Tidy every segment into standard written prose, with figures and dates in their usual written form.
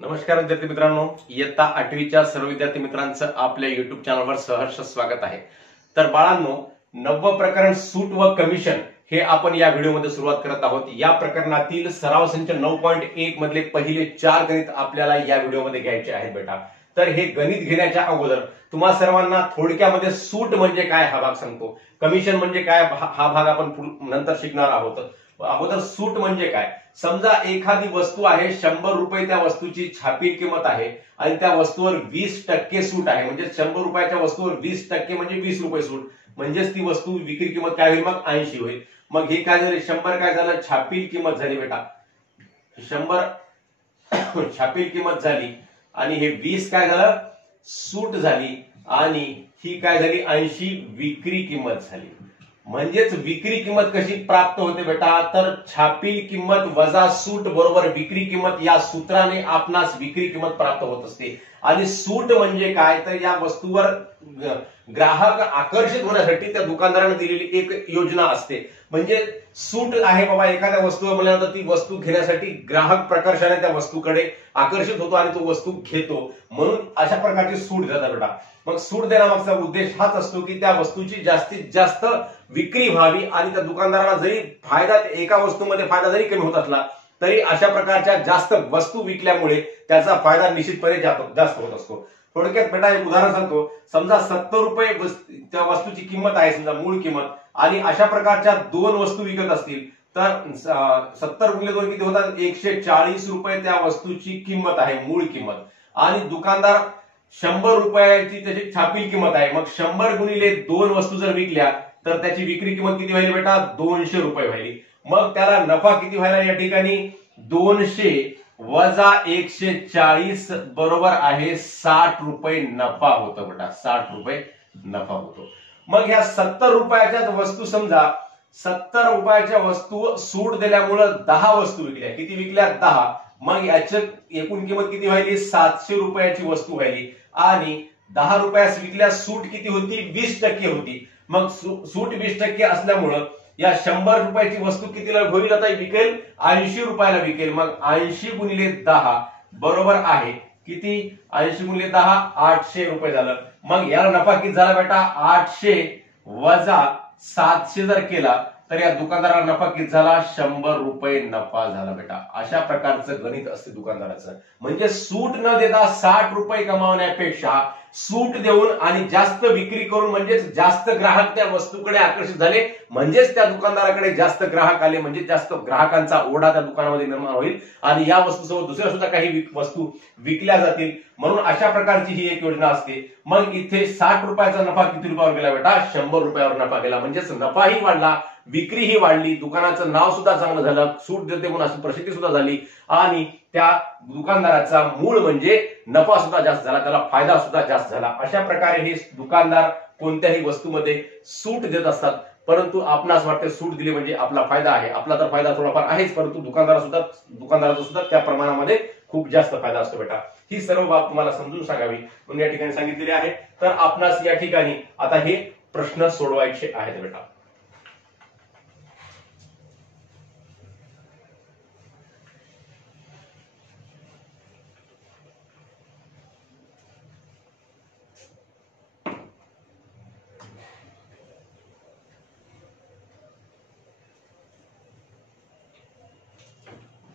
नमस्कार विद्यार्थी मित्रांनो, इयत्ता 8वीच्या सर्व विद्यार्थी मित्रांचं आपल्या युट्यूब चॅनलवर सहर्ष स्वागत आहे। तर बाळांनो, 9व प्रकरण सूट व कमिशन हे आपण या व्हिडिओमध्ये सुरुवात करत आहोत। या प्रकरणातील सराव संच 9.1 मधले पहिले 4 गणित आपल्याला या व्हिडिओमध्ये घ्यायचे आहेत बेटा। तर हे गणित घेण्याच्या अगोदर तुम्हा सर्वांना थोडक्यामध्ये सूट म्हणजे काय हा भाग सांगतो, कमिशन म्हणजे काय हा भाग आपण नंतर शिकणार आहोत। अगोदर सूट म्हणजे काय, समजा एखादी वस्तू आहे, 100 रुपये त्या वस्तूची छापील किंमत आहे आणि त्या वस्तूवर 20% सूट आहे, म्हणजे 100 रुपयाच्या वस्तूवर 20% म्हणजे 20 रुपये सूट, म्हणजेच ती वस्तू विक्री किंमत काय होईल, मग 80 होईल। मग हे काय झालं, 100 काय झालं, छापील किंमत झाली बेटा, 100 छापील किंमत झाली आणि हे 20 काय झालं, सूट झाली आणि ही काय झाली, 80 विक्री किंमत झाली। म्हणजेच विक्री किंमत कशी प्राप्त होते बेटा, तर छापील किंमत वजा सूट बरोबर विक्री किंमत या सूत्राने आपणास विक्री किंमत प्राप्त होत असते। आणि सूट म्हणजे काय, तर या वस्तूवर ग्राहक आकर्षित होण्यासाठी त्या दुकानदाराने दिलेली एक योजना असते। म्हणजे सूट आहे बाबा एखाद्या वस्तूवर म्हणल्यानंतर ती वस्तू घेण्यासाठी ग्राहक प्रकर्षाने त्या वस्तूकडे आकर्षित होतो आणि तो वस्तू घेतो, म्हणून अशा प्रकारची सूट देतात बेटा। मग सूट देण्यामागचा उद्देश हाच असतो की त्या वस्तूची जास्तीत जास्त विक्री व्हावी आणि त्या दुकानदाराला जरी फायदा, एका वस्तूमध्ये फायदा जरी कमी होत असला तरी अशा प्रकारच्या जास्त वस्तू विकल्यामुळे त्याचा फायदा निश्चितपणे जास्त होत असतो। थोडक्यात बेटा एक उदाहरण सांगतो, समजा 70 रुपये त्या वस्तूची किंमत आहे, समजा मूळ किंमत, आणि अशा प्रकारच्या 2 वस्तू विकत असतील तर 70 गुणिले 2 किती होतात, 140 रुपये त्या वस्तूची किंमत आहे, मूळ किंमत, आणि दुकानदार 100 रुपयाची त्याची छापील किंमत आहे। मग 100 गुणिले 2 वस्तू जर विकल्या तर त्याची विक्री किंमत किती व्हायली बेटा, 200 रुपये व्हायली। मग त्याला नफा किती व्हायला या ठिकाणी, 200 वजा 140 बरोबर आहे 60 रुपये नफा होतो बेटा, 60 रुपये नफा होतो। मग ह्या 70 रुपयाच्या वस्तू, समजा 70 रुपयाच्या वस्तू सूट दिल्यामुळे 10 वस्तू विकल्या, किती विकल्या, 10। मग याची एकूण किंमत किती व्हायली, 700 रुपयाची वस्तू व्हायली आणि 10 रुपयास विकल्या, सूट किती होती, 20% होती। मग सूट 20% असल्यामुळं या 100 रुपयाची वस्तू कितीला होईल, आता विकेल 80 रुपयाला विकेल। मग 80 गुणिले 10 बरोबर आहे किती, 80 गुणिले 10 800 रुपये झालं। मग याला नफा किती झाला बेटा, 800 वजा 700 जर केला तर या दुकानदाराला नफा किती झाला, 100 रुपये नफा झाला बेटा। अशा प्रकारचं गणित असते दुकानदाराचं। म्हणजे सूट न देता 60 रुपये कमावण्यापेक्षा सूट देऊन आणि जास्त विक्री करून, म्हणजेच जास्त ग्राहक त्या वस्तूकडे आकर्षित झाले, म्हणजेच त्या दुकानदाराकडे जास्त ग्राहक आले, म्हणजे जास्त ग्राहकांचा ओढा त्या दुकानामध्ये निर्माण होईल आणि या वस्तूसोबत दुसऱ्या सुद्धा काही वस्तू विकल्या जातील, म्हणून अशा प्रकारची ही एक योजना असते। मग इथे 60 रुपयाचा नफा किती रुपयावर गेला बेटा, 100 रुपयावर नफा गेला, म्हणजेच नफाही वाढला, विक्रीही वाढली, दुकानाचं नाव सुद्धा चांगलं झालं, सूट देते म्हणून अशी प्रसिद्धी सुद्धा झाली आणि त्या दुकानदाराचा मूळ म्हणजे नफा सुद्धा जास्त झाला, त्याला फायदा सुद्धा जास्त झाला। अशा प्रकारे हे दुकानदार कोणत्याही वस्तूमध्ये सूट देत असतात, परंतु आपणास वाटते सूट दिली म्हणजे आपला फायदा आहे। आपला तर फायदा थोडाफार आहेच, परंतु दुकानदाराचा सुद्धा त्या प्रमाणामध्ये खूप जास्त फायदा असतो बेटा। ही सर्व बाब तुम्हाला समजून सांगावी म्हणून या ठिकाणी सांगितलेली आहे। तर आपणास या ठिकाणी आता हे प्रश्न सोडवायचे आहेत बेटा।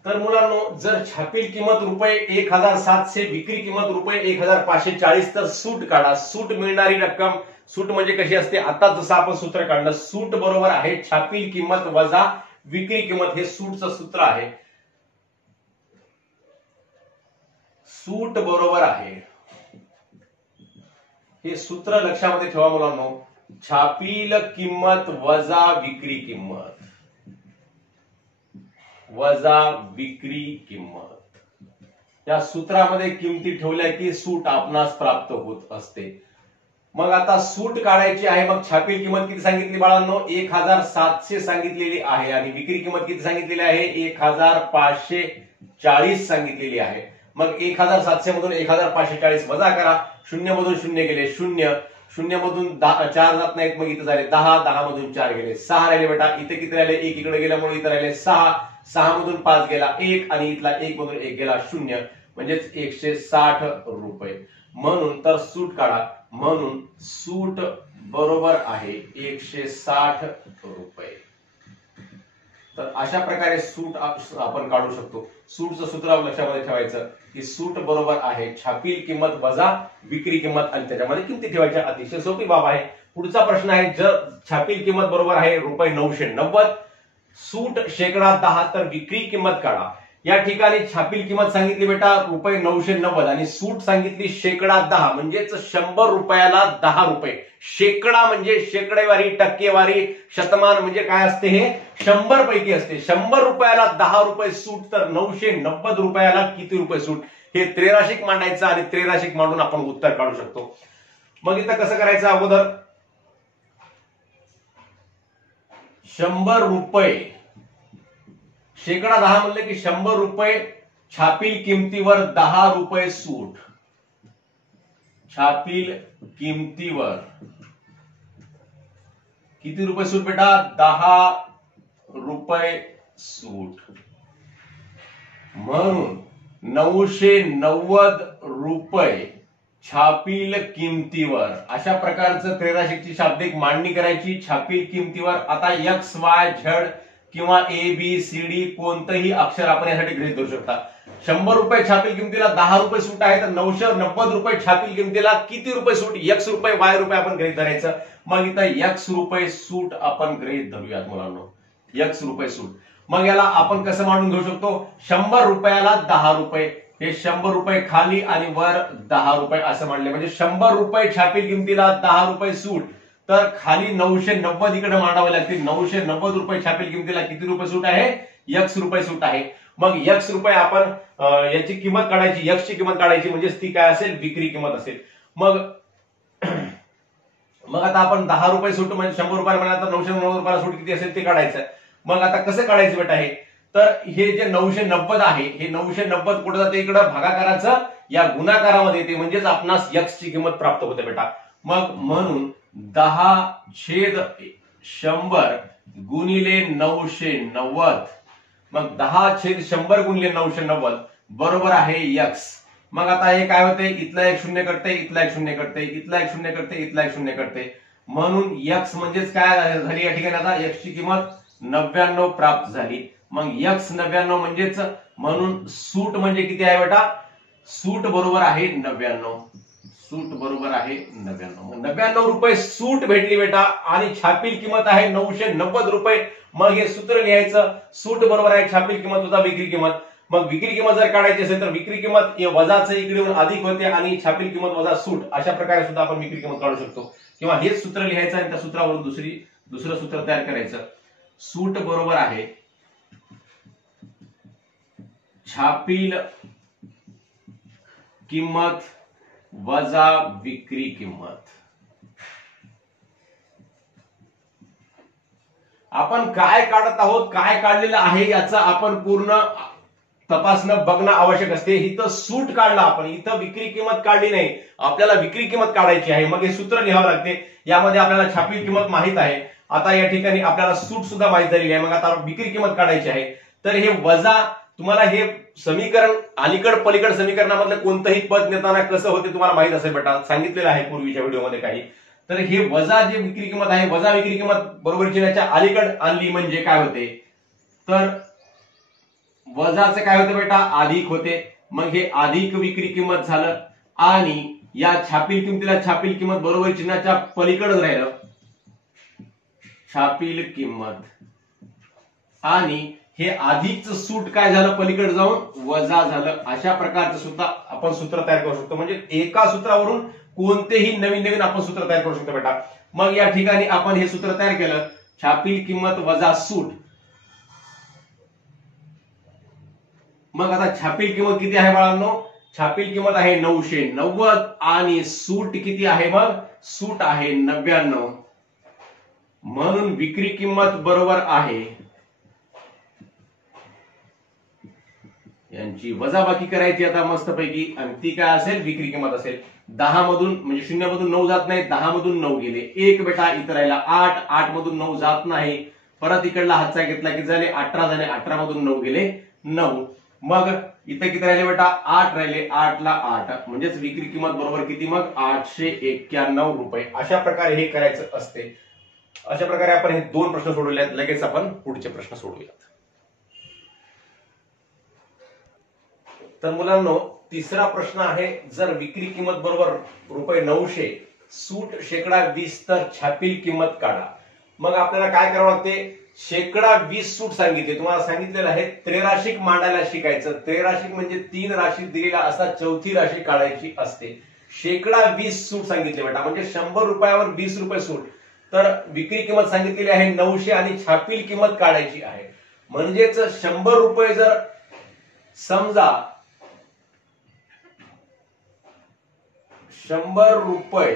तर मुलांनो, जर छापील किंमत रुपये 1700, विक्री किंमत रुपये 1540, तर सूट काढा। सूट मिळणारी रक्कम, सूट म्हणजे कशी असते, आता जसं आपण सूत्र काढलं, सूट बरोबर आहे छापील किंमत वजा विक्री किंमत, हे सूटचं सूत्र आहे। सूट बरोबर आहे, हे सूत्र लक्षामध्ये ठेवा मुलांनो, छापील किंमत वजा विक्री किंमत वजा विक्री किंमत, या सूत्रामध्ये किमती ठेवल्या की सूट आपणास प्राप्त होत असते। मग आता सूट काढायची आहे, मग छापील किंमत किती सांगितली बाळांनो, 1700 सांगितलेली आहे आणि विक्री किंमत किती सांगितलेली आहे, 1540 सांगितलेली आहे। मग 1700 मधून 1540 वजा करा, 0 मधून 0 गेले 0, 0 मधून 4 जात नाहीत, मग इथे झाले 10, 10 मधून 4 गेले 6 राहिले बेटा। इथे किती राहिले, 1 इकडे गेल्यामुळे इथे राहिले 6, 6 मधून 5 गेला 1 आणि इथला 1 मधून 1 गेला 0। म्हणजेच 160 रुपये. म्हणून तर सूट काढा. म्हणून सूट बरोबर आहे 160 रुपये. तर अशा प्रकारे सूट आपण काढू शकतो. सूटचं सूत्र लक्षामध्ये ठेवायचं की सूट बरोबर आहे छापील किंमत वजा विक्री किंमत आणि त्याच्यामध्ये किमती ठेवायच्या. अतिशय सोपी बाब आहे. पुढचा प्रश्न आहे, जर छापील किंमत बरोबर आहे रुपये 990, सूट (10%) तर विक्री किंमत काढा. या ठिकाणी छापील किंमत सांगितली बेटा रुपये 990 आणि सूट सांगितली (10%) म्हणजेच 100 रुपयाला 10 रुपये. शेकडा म्हणजे शेकडेवारी, टक्केवारी, शतमान म्हणजे काय असते, हे 100 पैकी असते. 100 रुपयाला 10 रुपये सूट तर 990 रुपयाला किती रुपये सूट, हे त्रैराशिक मांडायचं आणि त्रैराशिक मांडून आपण उत्तर काढू शकतो. मग इथं कसं करायचं, अगोदर 100 रुपये (10% म्हणले की 100 रुपये छापील किमतीवर 10 रुपये सूट. छापील किमतीवर किती रुपये सूट बेटा, 10 रुपये सूट. म्हणून 990 रुपये छापील किमतीवर. अशा प्रकारचं त्रैराशिकची शाब्दिक मांडणी करायची छापील किमतीवर. आता एक्स, वाय, झेड किंवा ए, बी, सी, डी कोणतंही अक्षर आपण यासाठी गृहीत धरू शकता. 100 रुपये छापील किमतीला 10 रुपये सूट आहे, तर 990 रुपये छापील किमतीला किती रुपये सूट, एक्स रुपये, वाय रुपये आपण गृहीत धरायचं. मग इथं एक्स रुपये सूट आपण गृहीत धरूयात मुलांनो, एक्स रुपये सूट. मग याला आपण कसं मांडून घेऊ शकतो, 100 रुपयाला 10 रुपये, हे 100 रुपये खाली आणि वर 10 रुपये असं मांडले. म्हणजे 100 रुपये छापील किमतीला 10 रुपये सूट, तर खाली 990 इकडे मांडावे लागतील. 990 रुपये छापील किमतीला किती रुपये सूट आहे, एक्स रुपये सूट आहे. मग एक्स रुपये आपण याची किंमत काढायची, एक्स ची किंमत काढायची, म्हणजे ती काय असेल, विक्री किंमत असेल. मग आता आपण 10 रुपये सूट म्हणजे 100 रुपये म्हणाल तर 990 रुपयाला सूट किती असेल ते काढायचं. मग आता कसं काढायचं बेटा हे, तर हे जे 990 आहे, हे 990 कुठे जाते, इकडं भागाकाराचं या गुणाकारामध्ये येते, म्हणजेच आपणास एक्स ची किंमत प्राप्त होते बेटा. मग म्हणून 10/100 गुणिले 990, मग 10/100 गुणिले 990 बरोबर आहे एक्स. मग आता हे काय होते, इथला एक शून्य कटते, इथला एक शून्य कटते, इथला एक शून्य कटते, इथला एक शून्य कटते. म्हणून एक्स म्हणजेच काय झाली या ठिकाणी, आता एक्स ची किंमत 99 प्राप्त झाली. मग एक्स 99 म्हणजेच, म्हणून सूट म्हणजे किती आहे बेटा, सूट बरोबर आहे 99. सूट बरोबर आहे 99. 99 रुपये सूट भेटली बेटा आणि छापील किंमत आहे 990 रुपये. मग हे सूत्र लिहायचं, सूट बरोबर आहे छापील किंमत वजा विक्री किंमत. मग विक्री किंमत जर काढायची असेल तर विक्री किंमत वजाचं इकडे येऊन अधिक होते आणि छापील किंमत वजा सूट, अशा प्रकारे सुद्धा आपण विक्री किंमत काढू शकतो. किंवा हेच सूत्र लिहायचं आणि त्या सूत्रावरून दुसरं सूत्र तयार करायचं. सूट बरोबर आहे छापील किंमत वजा विक्री किंमत. आपण काय काढत आहोत, काय काढलेलं आहे याचं आपण पूर्ण तपासणं बघणं आवश्यक असते. इथं सूट काढला आपण, इथं विक्री किंमत काढली नाही. आपल्याला विक्री किंमत काढायची आहे. मग हे सूत्र लिहावं लागते. यामध्ये आपल्याला छापील किंमत माहित आहे. आता या ठिकाणी आपल्याला सूट सुद्धा माहित झालेली आहे. मग आता विक्री किंमत काढायची आहे. तर हे वजा, तुम्हाला हे समीकरण अलीकड पलीकड समीकरणामधलं कोणतंही पद नेताना कसं होते तुम्हाला माहित असेल बेटा, सांगितलेलं आहे पूर्वीच्या व्हिडिओमध्ये काही. तर हे वजा जे विक्री किंमत आहे, वजा विक्री किंमत बरोबर चिन्हाच्या अलीकड आणली म्हणजे काय होते, तर वजाचं काय होते बेटा, अधिक होते. मग हे अधिक विक्री किंमत झालं आणि या छापील किंमतीला छापील किंमत बरोबर चिन्हाच्या पलीकडच राहिलं, छापील किंमत. आणि हे अधिकचं सूट काय झालं, पलीकडे जाऊन वजा झालं. अशा प्रकारचं सुद्धा आपण सूत्र तयार करू शकतो. म्हणजे एका सूत्रावरून कोणतेही नवीन नवीन आपण सूत्र तयार करू शकतो बेटा. मग या ठिकाणी आपण हे सूत्र तयार केलं, छापील किंमत वजा सूट. मग आता छापील किंमत किती आहे बाळांनो, छापील किंमत आहे 990 आणि सूट किती आहे, मग सूट आहे 99. म्हणून विक्री किंमत बरोबर आहे, यांची वजाबाकी करायची आता मस्तपैकी, आणि ती काय असेल, विक्री किंमत असेल. 10 मधून म्हणजे 0 मधून 9 जात नाही, 10 मधून 9 गेले, 1 बेटा इथं राहिला 8, 8 मधून 9 जात नाही, परत इकडला हातचा घेतला की झाले 18 झाले, 18 मधून 9 गेले 9. मग इथे किती राहिले बेटा 8 राहिले, 8 ला 8 म्हणजेच विक्री किंमत बरोबर किती मग 891 रुपये. अशा प्रकारे हे करायचं असते. अशा प्रकारे आपण हे 2 प्रश्न सोडवले आहेत. लगेच आपण पुढचे प्रश्न सोडवूयात. तर मुलांनो तिसरा प्रश्न आहे, जर विक्री किंमत बरोबर रुपये 900, सूट (20) तर छापील किंमत काढा. मग आपल्याला काय करावं लागते, (20) सूट सांगितले, तुम्हाला सांगितलेलं आहे त्रैराशिक मांडायला शिकायचं. त्रैराशिक म्हणजे 3 राशी दिलेल्या असतात, चौथी राशी काढायची असते. (20) सूट सांगितले बेटा, म्हणजे 100 रुपयावर 20 रुपये सूट. तर विक्री किंमत सांगितलेली आहे 900 आणि छापील किंमत काढायची आहे. म्हणजेच 100 रुपये जर समजा 100 रुपये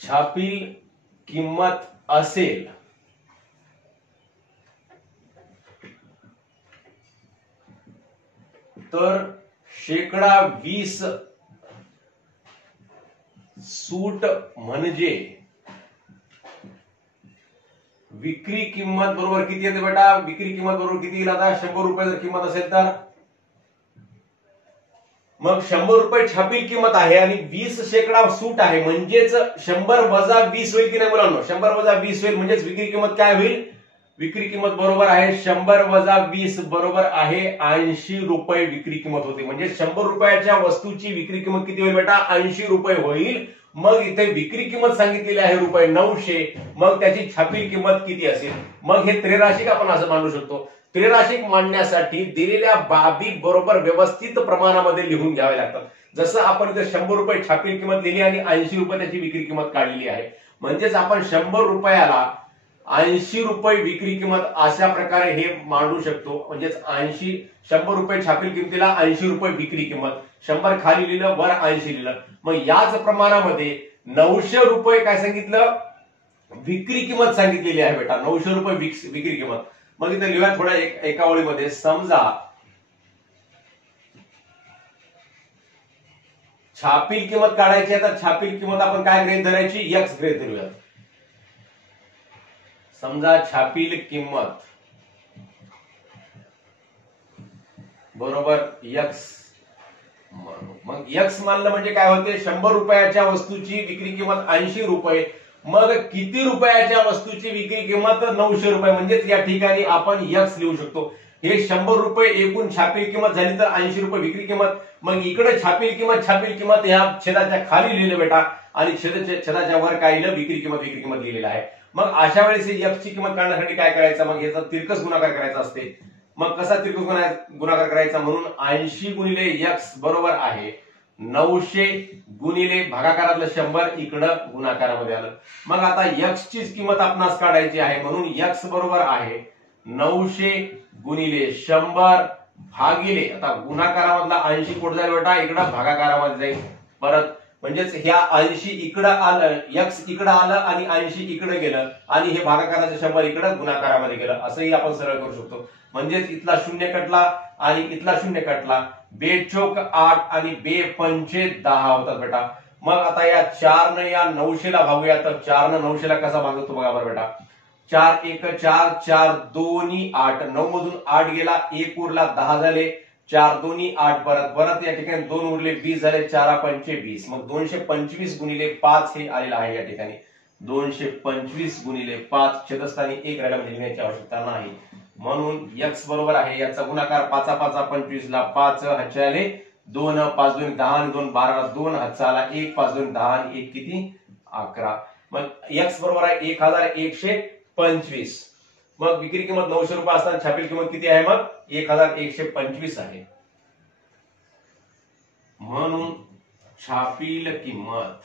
छापील किंमत असेल तर 20% सूट म्हणजे विक्री किंमत बरोबर किती येते बेटा, विक्री किंमत बरोबर किती येईल आता, 100 रुपये जर किंमत असेल तर मग 100 रुपये छापील किंमत आहे आणि 20% सूट आहे, म्हणजेच 100 वजा 20 होईल की नाही मुलांनो, 100 वजा 20 होईल. म्हणजेच विक्री किंमत काय होईल, विक्री किंमत बरोबर आहे 100 वजा 20 बरोबर आहे 80 रुपये विक्री किंमत होती. म्हणजे 100 रुपयाच्या वस्तूची विक्री किंमत किती होईल बेटा, 80 रुपये होईल. मग इथे विक्री किंमत सांगितलेली आहे रुपये 900, मग त्याची छापील किंमत किती असेल. मग हे त्रैराशिक आपण असं मांडू शकतो. त्रैराशिक मांडण्यासाठी दिलेल्या बाबी बरोबर व्यवस्थित प्रमाणामध्ये लिहून घ्यावे लागतात. जसं आपण इथे 100 रुपये छापील किंमत लिहिली आणि 80 रुपये त्याची विक्री किंमत काढलेली आहे. म्हणजेच आपण 100 रुपयाला 80 रुपये विक्री किंमत अशा प्रकारे हे मांडू शकतो. म्हणजेच 100 रुपये छापील किमतीला 80 रुपये विक्री किंमत, 100 खाली लिहिलं वर 80 लिहिलं. मग याच प्रमाणामध्ये 900 रुपये काय सांगितलं, विक्री किंमत सांगितलेली आहे बेटा, 900 रुपये विक्री किंमत. मग इथे लिहूया थोड्या एका ओळीमध्ये, समजा छापील किंमत काढायची आहे तर छापील किंमत आपण काय गृहीत धरायची, X गृहीत धरूया. समजा छापील किंमत बरोबर X. मग X मानलं म्हणजे काय होते, 100 रुपयाच्या वस्तूची विक्री किंमत 80 रुपये, मग किती रुपयाच्या वस्तूची विक्री किंमत 900 रुपये. म्हणजेच या ठिकाणी आपण X लिहू शकतो. हे 100 रुपये एकूण छापील किंमत झाली तर 80 रुपये विक्री किंमत. मग इकडे छापील किंमत ह्या छेदाच्या खाली लिहिलं बेटा आणि छेदाच्या वर काय लिहिलं, विक्री किंमत लिहिलेलं आहे. मग अशा वेळेस X ची किंमत काढण्यासाठी काय करायचं, मग याचा तिरकस गुणाकार करायचा असते. मग कसा तिरकस गुणाकार करायचा, म्हणून 80 गुणिले X बरोबर आहे 900 गुणिले भागाकारातलं 100 इकडं गुणाकारामध्ये आलं. मग आता X ची किंमत आपणास काढायची आहे, म्हणून X बरोबर आहे 900 गुणिले 100 भागिले, आता गुणाकारामधला 80 कुठे जाईल बेटा, इकडं भागाकारामध्ये जाईल परत. म्हणजेच ह्या 80 इकडं आलं, X इकडं आलं आणि 80 इकडे गेलं आणि हे भागाकाराचं 100 इकडं गुणाकारामध्ये गेलं, असंही आपण सरळ करू शकतो. म्हणजेच इथला 0 कटला आणि इथला 0 कटला, 2 चौक 8 आणि 2 पंचे 10 होतात बेटा. मग आता या 4 ने या 900 ला भागूया, तर 4 ने 900 ला कसा भागतो बघा बरं बेटा. 4 1 4 4 2 8, 9 मधून 8 गेला, 1 उरला, 10 झाले, 4 2 8 परत या ठिकाणी 2 उरले, 20 झाले, 4 पंचे 20. मग 225 गुणिले 5 हे आलेलं आहे या ठिकाणी. 225 गुणिले 5 छेदस्थानी 1 राहिला म्हणजे लिहिण्याची आवश्यकता नाही. म्हणून X बरोबर आहे, याचा गुणाकार 5 5 25 ला 5 हातचे आले 2, 5 2 10 आणि 2 12 ला 2 हातचा आला 1, 5 2 10 आणि 1 किती 11. मग X बरोबर आहे 1125. मग विक्री किंमत 900 रुपये असताना छापील किंमत किती आहे, मग 1125 आहे. म्हणून छापील किंमत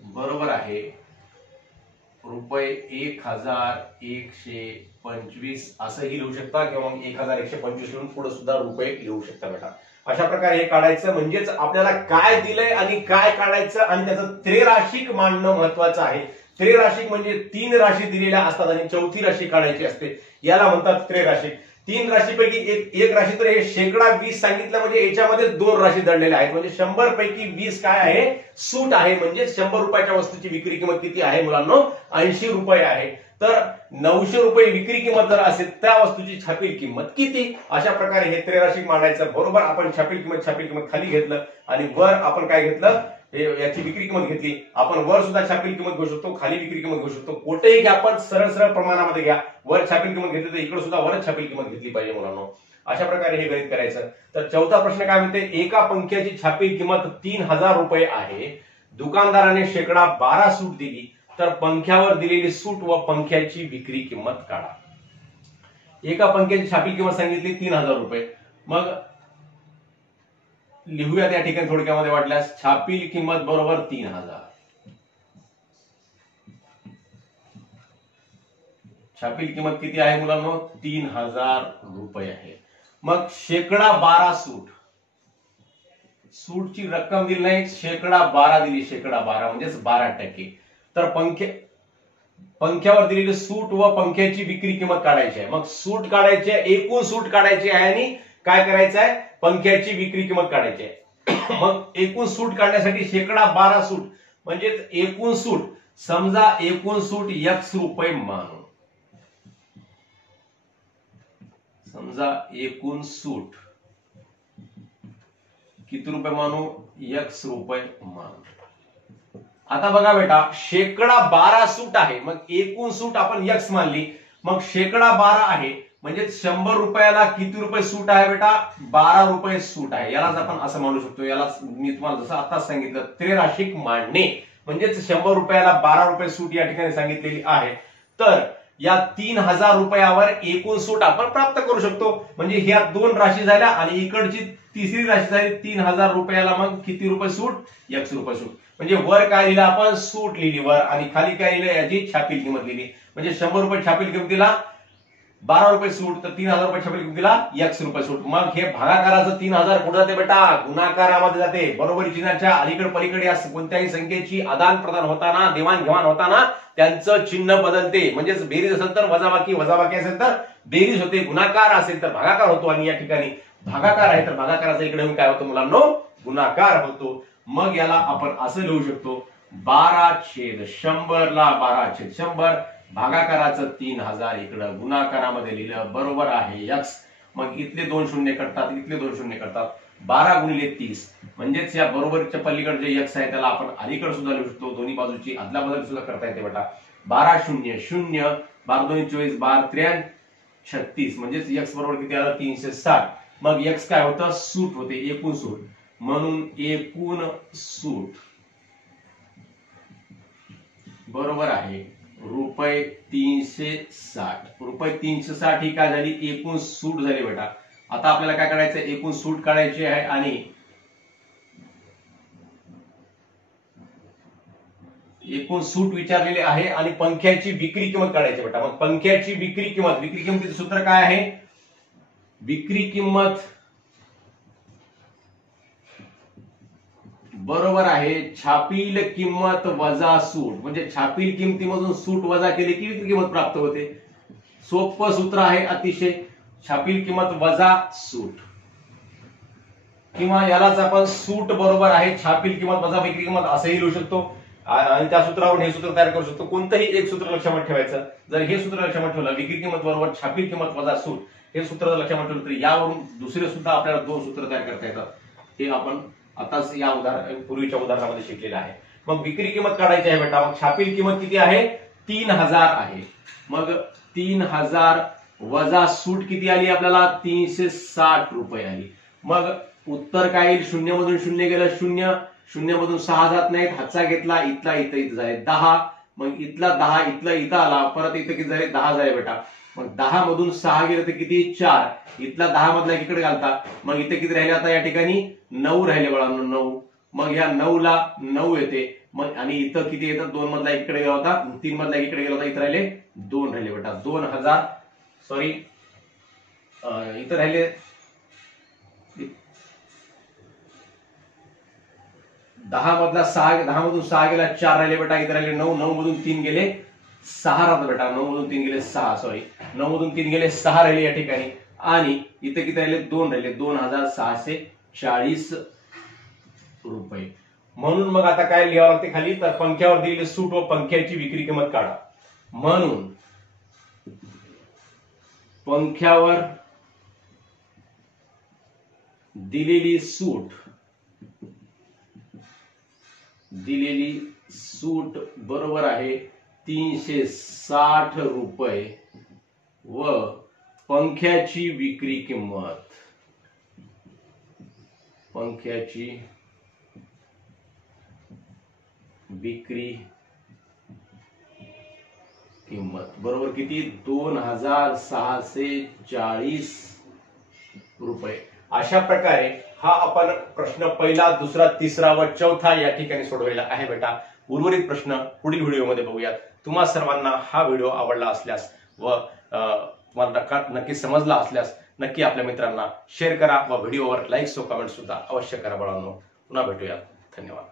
बरोबर आहे रुपये 1125 असंही लिहू शकता किंवा मग 1125 लिहून पुढे सुद्धा रुपये लिहू शकता बेटा. अशा प्रकारे हे काढायचं. म्हणजेच आपल्याला काय दिलंय आणि काय काढायचं आणि त्याचं त्रैराशिक मांडणं महत्वाचं आहे. त्रैराशिक म्हणजे 3 राशी दिलेल्या असतात आणि चौथी राशी काढायची असते, याला म्हणतात त्रैराशिक. 3 राशीपैकी एक राशी, तर हे शेकडा 20 सांगितलं म्हणजे याच्यामध्ये 2 राशी दडलेल्या आहेत, म्हणजे 100 पैकी 20 काय आहे, सूट आहे. म्हणजे 100 रुपयाच्या वस्तूची विक्री किंमत किती आहे मुलांनो, 80 रुपये आहे. तर 900 रुपये विक्री किंमत जर असेल त्या वस्तूची छापील किंमत किती, अशा प्रकारे हे त्रैराशिक मांडायचं. बरोबर आपण छापील किंमत खाली घेतलं आणि वर आपण काय घेतलं, याची विक्री किंमत घेतली. आपण वर सुद्धा छापील किंमत घेऊ शकतो, खाली विक्री किंमत घेऊ शकतो, कोठेही घ्या, आपण सरळ सरळ प्रमाणामध्ये घ्या. वर छापील किंमत घेतली तर इकडे सुद्धा वरच छापील किंमत घेतली पाहिजे मुलांनो. अशा प्रकारे हे गणित करायचं. तर चौथा प्रश्न काय म्हणते, एका पंख्याची छापील किंमत 3000 रुपये आहे, दुकानदाराने शेकडा 12 सूट दिली, तर पंख्यावर दिलेली सूट व पंख्याची विक्री किंमत काढा. एका पंख्याची छापील किंमत सांगितली 3000 रुपये. मग लिहूया त्या ठिकाणी थोडक्यामध्ये वाटल्यास, छापील किंमत बरोबर 3000. छापील किंमत किती आहे मुलांनो, 3000 रुपये आहे. मग शेकडा 12 सूट, सूटची रक्कम दिली नाही, शेकडा 12 दिली, शेकडा 12 म्हणजेच 12%. तर पंख्यावर दिलेली सूट व पंख्याची विक्री किंमत काढायची आहे. मग सूट काढायची आहे, एकूण सूट काढायची आहे आणि काय करायचं आहे, पंख्याची विक्री किंमत काढायची आहे. मग एकूण सूट काढण्यासाठी शेकडा 12 सूट म्हणजेच एकूण सूट, समजा एकूण सूट X रुपये मानू, समजा एकूण सूट किती रुपये मानू, X रुपये मानू. आता बघा बेटा, शेकडा 12 सूट आहे, मग एकूण सूट आपण X मानली, मग शेकडा 12 आहे म्हणजे 100 रुपयाला किती रुपये सूट आहे बेटा, 12 रुपये सूट आहे. यालाच आपण असं म्हणू शकतो, याला मी तुम्हाला जसं आता सांगितलं त्रैराशिक मांडणे, म्हणजेच 100 रुपयाला 12 रुपये सूट या ठिकाणी सांगितलेली आहे. तर या 3000 रुपयावर एकूण सूट आपण प्राप्त करू शकतो. म्हणजे ह्या 2 राशी झाल्या आणि इकडची तिसरी राशी झाली 3000 रुपयाला. मग किती रुपये सूट, X रुपये सूट. म्हणजे वर काय लिहिलं आपण, सूट लिहिली वर, आणि खाली काय लिहिलं, याची छापील किंमत लिहिली. म्हणजे 100 रुपये छापील किंमतीला 12 रुपये सूट, तर 3000 रुपये छापील किंमतीला X रुपये सूट. मग हे भागाकाराचं 3000 कुठे जाते बेटा, गुणाकारामध्ये जाते. बरोबरी चिन्हाच्या अलीकडे पलीकडे या कोणत्याही संख्येची आदान प्रदान होताना, देवाणघेवाण होताना त्यांचं चिन्ह बदलते. म्हणजेच बेरीज असेल तर वजाबाकी, वजाबाकी असेल तर बेरीज होते, गुणाकार असेल तर भागाकार होतो. आणि या ठिकाणी भागाकार आहे तर भागाकाराचा इकडे काय होतो मुलांनो, गुणाकार होतो. मग याला आपण असं लिहू शकतो, 12/100 ला 12/100, भागाकाराचं 3000 इकडं गुणाकारामध्ये लिहिलं, बरोबर आहे X. मग इथले 2 शून्य करतात, इथले 2 शून्य करतात, 12 गुणिले 30 म्हणजेच या बरोबरीच्या पलीकडे जे X आहे त्याला आपण अलीकडे सुद्धा लिहू शकतो. दोन्ही बाजूची अदला बदल सुद्धा करता येते बेटा. 12 0 0, 12 2 24, 12 3 36 म्हणजेच X बरोबर किती आलं, 360. मग X काय होतं, सूट होते, एकूण सूट. म्हणून एकूण सूट बरोबर आहे रुपये 360. रुपये 360 ही काय झाली, एकूण सूट झाली बेटा. आता आपल्याला काय करायचं, एकूण सूट काढायची आहे आणि एकूण सूट विचारलेले आहे आणि पंख्याची विक्री किंमत काढायची बेटा. मग पंख्याची विक्री किंमतीचं सूत्र काय आहे, विक्री किंमत बरोबर आहे छापील किंमत वजा सूट. म्हणजे छापील किमतीमधून सूट वजा केली की विक्री किंमत प्राप्त होते. सोपं सूत्र आहे अतिशय, छापील किंमत वजा सूट, किंवा यालाच आपण सूट बरोबर आहे छापील किंमत वजा विक्री किंमत असंही लिहू शकतो. आणि त्या सूत्रावरून हे सूत्र तयार करू शकतो. कोणतंही एक सूत्र लक्षात ठेवायचं. जर हे सूत्र लक्षात ठेवलं, विक्री किंमत बरोबर छापील किंमत वजा सूट, हे सूत्र लक्षात ठेवलं तर यावरून दुसरे सुद्धा आपल्याला 2 सूत्र तयार करता येतात. हे आपण आताच या पूर्वीच्या उदाहरणामध्ये शिकलेलं आहे. मग विक्री किंमत काढायची आहे बेटा. मग छापील किंमत किती आहे, 3000 आहे. मग 3000 वजा सूट किती आली आपल्याला, 360 रुपये आली. मग उत्तर काय येईल, 0 मधून 0 गेलं 0, 0 मधून 6 जात नाहीत, हातचा घेतला, इथला इथं झाले 10. मग इथला 10 इथला इथं आला, परत इथं किती झाले, 10 झाले बेटा. मग 10 मधून 6 गेलं तर किती, 4. इथला 10 मधला इकडे घालता, मग इथे किती राहिले, आता या ठिकाणी 9 राहिले बाळांनो, 9. मग या 9 ला 9 येते. मग आणि इथं किती येतं, 2 मधला इकडे गेला होता, 3 मधला इकडे गेला होता, इथं राहिले 2 राहिले बेटा. 2000 सॉरी इथं राहिले 10 मधला 6, 10 मधून 6 गेला, 4 राहिले बेटा, इथे राहिले 9, 9 मधून 3 गेले 6 राहतो बेटा, 9 मधून 3 गेले 6, सॉरी 9 मधून 3 गेले 6 राहिले या ठिकाणी, आणि इथे किती राहिले 2 राहिले, 2640 रुपये. म्हणून मग आता काय लिहावं लागते खाली, तर पंख्यावर दिलेले सूट व पंख्याची विक्री किंमत काढा. म्हणून पंख्यावर दिलेली सूट बरोबर आहे 360 रुपये व पंख्याची विक्री किंमत बरोबर किती, 2640 रुपये. अशा प्रकारे हा आपण प्रश्न पहिला, दुसरा, तिसरा व चौथा या ठिकाणी सोडवलेला आहे बेटा. उर्वरित प्रश्न पुढील व्हिडिओमध्ये बघूयात. तुम्हा सर्वांना हा व्हिडिओ आवडला असल्यास व तुम्हाला नक्की समजला असल्यास नक्की आपल्या मित्रांना शेअर करा व व्हिडिओवर लाईक्स व कमेंट सुद्धा अवश्य करा बाळांनो. पुन्हा भेटूयात. धन्यवाद.